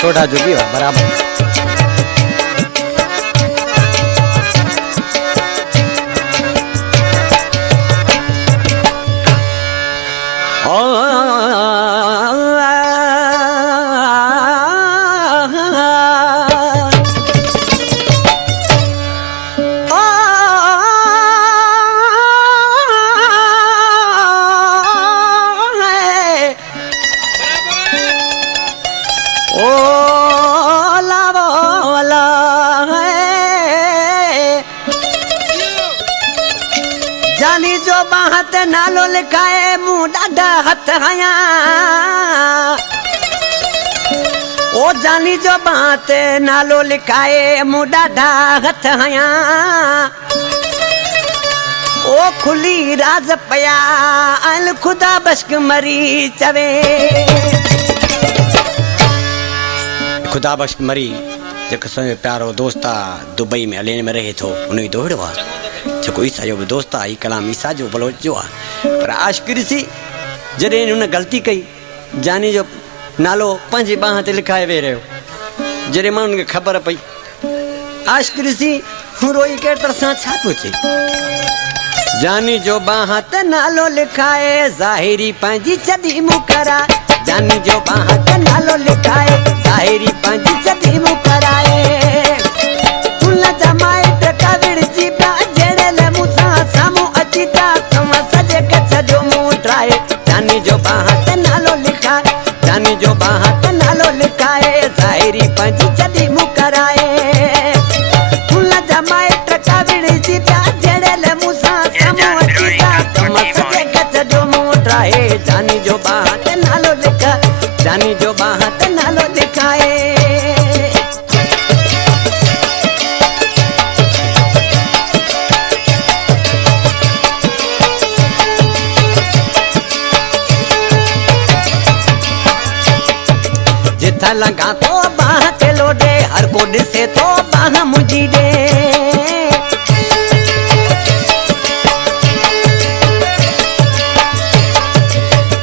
सोडा जो भी है बराबर। जानी जो बाहत नालो लिखाए मुँह डाडा हथ हया ओ जानी जो बात नालो लिखाए मुँह डाडा हथ हया ओ खुली राज पया अल खुदा बश्क मरी चवे खुदा बख्श मरी जेको संजो प्यारो दोस्त आहे दुबई में हलेने में रहे थो उन ई दोड़ो आहे जेको ईसा जो बि दोस्त आहे कलाम ईसा जो बलोच जो आहे पर आशिक़ी सी जॾहिं हुन ग़लती कई जानी जो नालो पंहिंजी बाह ते लिखाए वेही रहियो जॾहिं माण्हुनि खे ख़बर पई आशिक़ी सी हू रोई केर तरसां छा पियो चई जानी जो बाह ते नालो लिखाए ज़ाहिरी पंहिंजी चदी मुकरा जानी जो बाह ते नालो लिखाए ज़ाहिरी पंहिंजी चदी मुकराए फुल जमाए टकाविड़ जी पिया जहिड़े मूंसां साम्हूं अची था तव्हां सॼे कच्छ जो मुंहुं ठाहे जानी जो बाह ते नालो लिखाए जानी जो बाह ते नालो लिखाए ज़ाहिरी पंहिंजी चदी मुकराए फुल जमाए टकाविड़ जी पिया जहिड़े मूंसां साम्हूं अची था तव्हां सॼे कच्छ जो मुंहुं ठाहे जानी जो बाह ते नालो लिखाए जानी जो बाह ते नालो लिखाए जिथा लगा तो बाह ते लोडे हर को ॾिसे तो बाह मुंहिंजी ॾे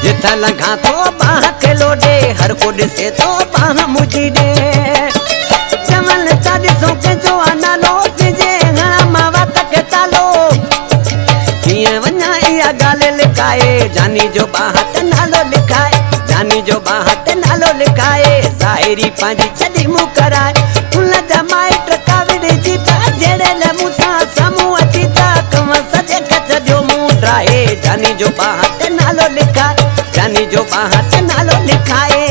जिथा लगा तो बाह ते लोडे हर को ॾिसे तो बाह मुंहिंजी ॾे चवल था ॾिसो कंहिंजो नालो तुंहिंजे घणा मावा तक तालो कीअं वञा इहा ॻाल्हि लिकाए जानी जो बाह ते नालो लिखाए जानी जो बाह ते नालो लिखाए ज़ाहिरी पंहिंजी छॾी मुंहुं कराए फुल जमाए टकाविड़ जी पिया जहिड़े मूंसां साम्हूं अची था तव्हां सॼे कच्छ जो मुंहुं ठाहे जानी जो बाह ते नालो लिखाए जानी जो बाह ते नालो लिखाए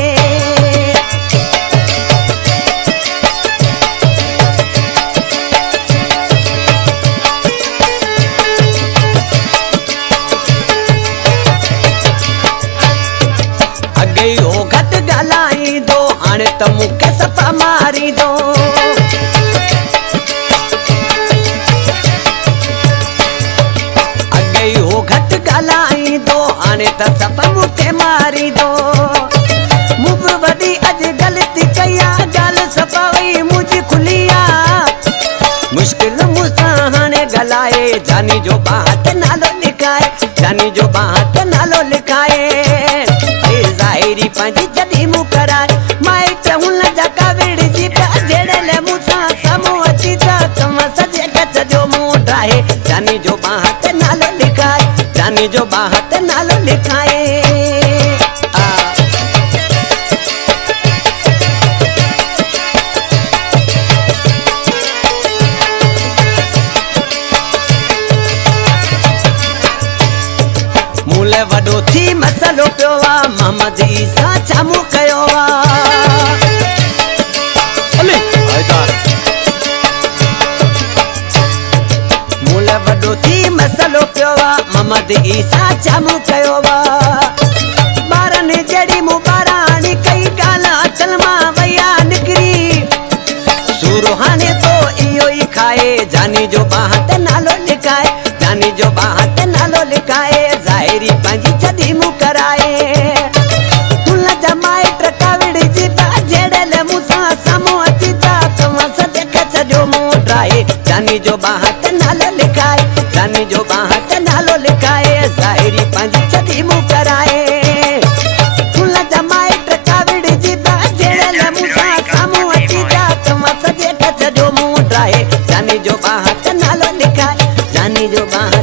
अॻे हो घटि ॻाल्हाईंदो हाणे त मूंखे सफ़ा मारींदो अॻे हो घटि ॻाल्हाईंदो हाणे त सफ़ा मूंखे मारींदो मूं बि वॾी अॼु ग़लती कई आहे ॻाल्हि सफ़ा हुई मुंहिंजी खुली आहे मुश्किल मूंसां हाणे ॻाल्हाए जानी जो बाह ते नालो लिखाए जानी जो बाह ते नालो लिखाए ज़ाहिरी पंहिंजी छॾी मुंहुं कराए माइट हुन जा काविड़ जी पिया जहिड़े मूंसां साम्हूं अची था तव्हां सॼे कच्छ जो मुंहुं ठाहे जानी जो बाह ते नालो लिखाए जानी जो बाह ते नालो लिखाए मूले वॾो थी मसलो पियो आहे मोहम्मद ईसा छा मूं कयो आहे मूले वॾो थी मसलो पियो आहे मोहम्मद ईसा छा मूं कयो आहे ॿारनि जहिड़ी मूं ॿाराणी कई ॻाल्हि अचल मां वया निकिरी सूर हाणे तो इहो ई खाए जानी जो बाह ते नालो लिखाए जानी जो बाह ते नालो लिखाए ज़ाहिरी पंहिंजी छॾी मुंहुं कराए फुल जमाए टकाविड़ जी पिया जहिड़े मूंसां साम्हूं अची था तव्हां सॼे कच्छ जो मुंहुं ठाहे जानी जो बाह ते नालो लिखाए जानी जो बाह ते नालो लिखाए ज़ाहिरी पंहिंजी छॾी मुंहुं कराए फुल जमाए टकाविड़ जी पिया जहिड़े मूंसां जानी जो बाह